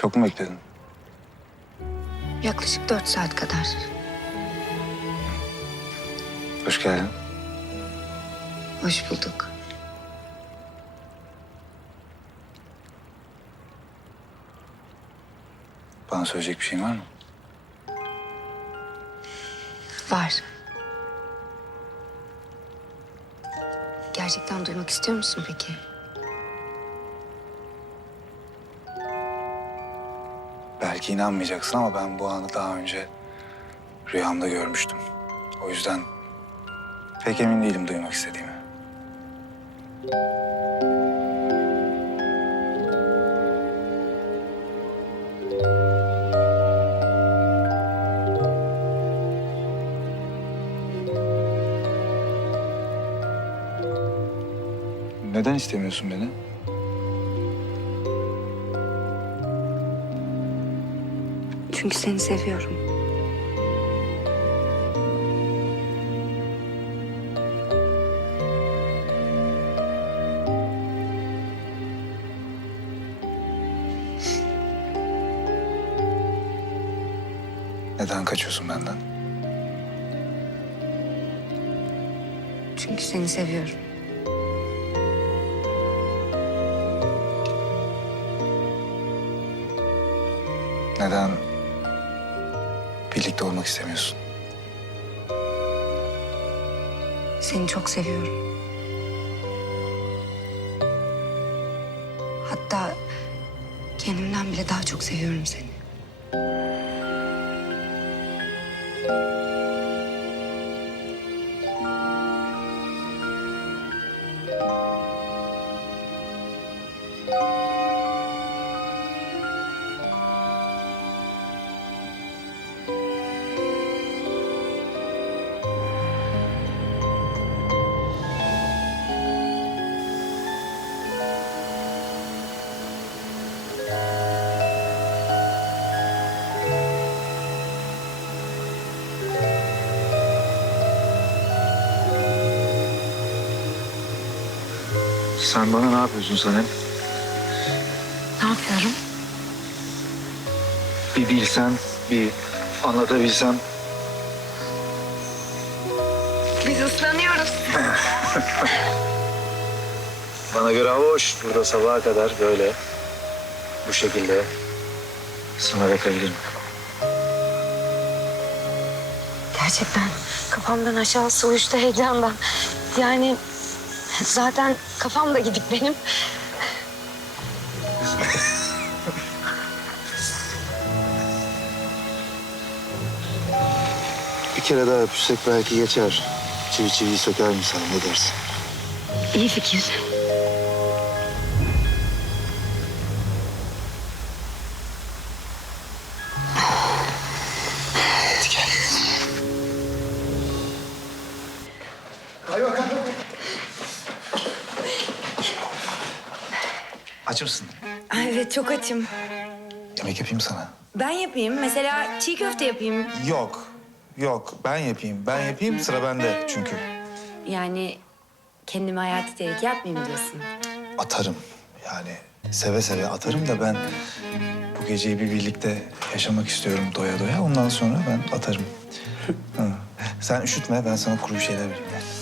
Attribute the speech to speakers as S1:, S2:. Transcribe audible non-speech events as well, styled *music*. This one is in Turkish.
S1: Çok mu bekledin?
S2: Yaklaşık dört saat kadar.
S1: Hoş geldin.
S2: Hoş bulduk.
S1: Bana söyleyecek bir şeyin var mı?
S2: Var. Gerçekten duymak istiyor musun peki?
S1: Belki inanmayacaksın ama ben bu anı daha önce rüyamda görmüştüm. O yüzden pek emin değilim duymak istediğimi. Neden istemiyorsun beni?
S2: Çünkü seni seviyorum.
S1: Neden kaçıyorsun benden?
S2: Çünkü seni seviyorum.
S1: Neden birlikte olmak istemiyorsun?
S2: Seni çok seviyorum. Hatta kendimden bile daha çok seviyorum seni.
S1: Sen bana ne yapıyorsun Sanem?
S2: Ne yapıyorum?
S1: Bir bilsen, bir anlatabilsem.
S2: Biz ıslanıyoruz. *laughs*
S1: Bana göre hava hoş. Burada sabaha kadar böyle bu şekilde sana bakabilirim.
S2: Gerçekten kafamdan aşağısı uyuştu heyecandan. Yani zaten kafam da gidik benim.
S1: Bir kere daha öpüşsek belki geçer. Çivi çiviyi söker mi sen ne dersin?
S2: İyi fikir.
S1: Aç mısın?
S3: Evet çok açım.
S1: Yemek yapayım sana.
S3: Ben yapayım. Mesela çiğ köfte yapayım.
S1: Yok. Yok. Ben yapayım. Ben yapayım. Sıra bende çünkü.
S3: Yani kendimi hayat iterek yapmayayım diyorsun.
S1: Atarım. Yani seve seve atarım da ben bu geceyi bir birlikte yaşamak istiyorum doya doya. Ondan sonra ben atarım. *laughs* Hı. Sen üşütme. Ben sana kuru bir şeyler vereyim. Gel.